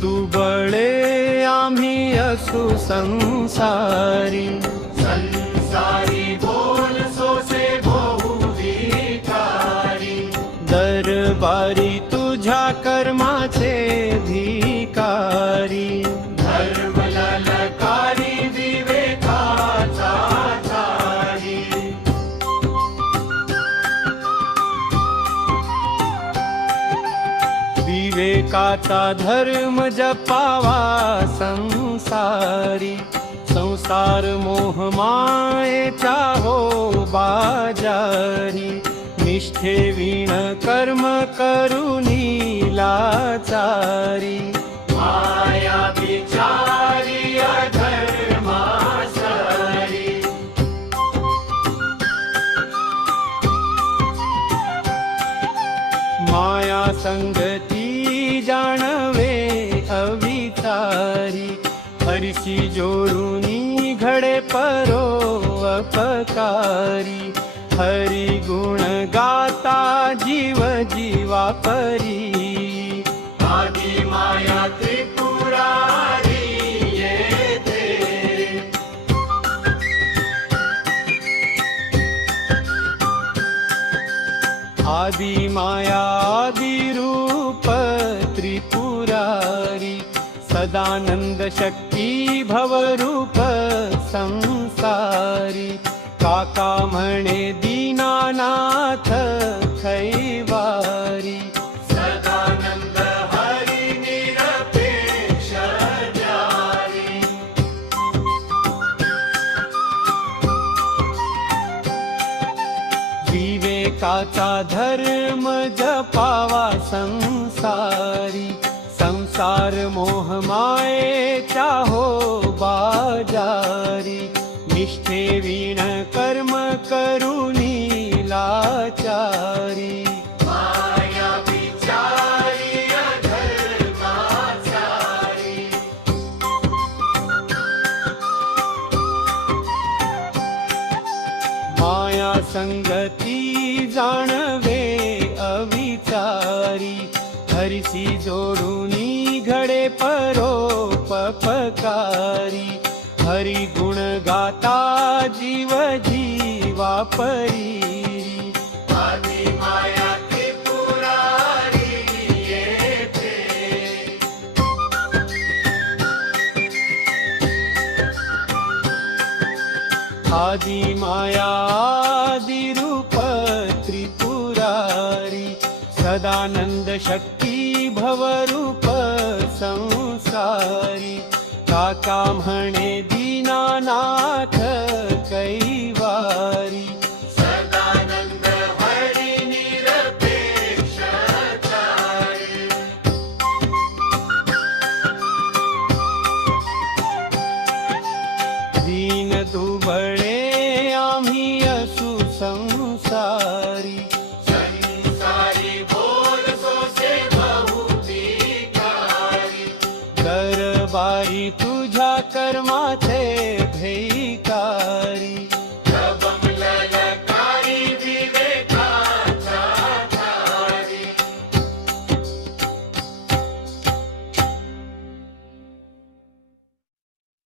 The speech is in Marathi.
दुबळे आम्ही असू संसारी, संसारी बोल सोसे बहु विकारी, दरबारी तुझ्या कर्माचे भिकारी. धर्म ललकारी विवेकाचा चारी, विवेकाचा धर्म जपावा संसारी. संसार मोह मायेचा हो बाजारी. निष्ठे विण कर्म करुनी लाचारी. माया विचारी अधर्मासारी, माया संगती जाणवे अविचारी. हरशी जोडूनी घडे परो अपकारी. हरी गुण गाता जीव जीवा परी. आदि माया त्रिपुरारी येते, आदि माया आदि रूप त्रिपुरारी. सदानंद शक्ती भवरूप संसारी. काका म्हणे दीनानाथ कैवारी. सदानंद हरि निरपेक्ष जारी, विवेकाचा धर्म जपावा संसारी. संसार मोह मायेचा हो बाजारी. निष्ठे विण कर्म करुनी लाचारी. माया विचारी अधर्माचारी, माया संगती जाणवे अविचारी. हरशी जोडूनी घडे परोपकारी. हरी गुण गाता जीव जीवा परी. आदि माया त्रिपुरारी येते, आदि माया आदि रूप त्रिपुरारी. सदानंद शक्ती भवरूप संसारी. काका म्हणे दीनानाथ कैवारी. सदानंद हरि निरपेक्ष जारी, दीन दुबळे आम्ही असू संसारी. संसारी बोल सोसे बहु विकारी, दरबारी तुझ्या कर्माचे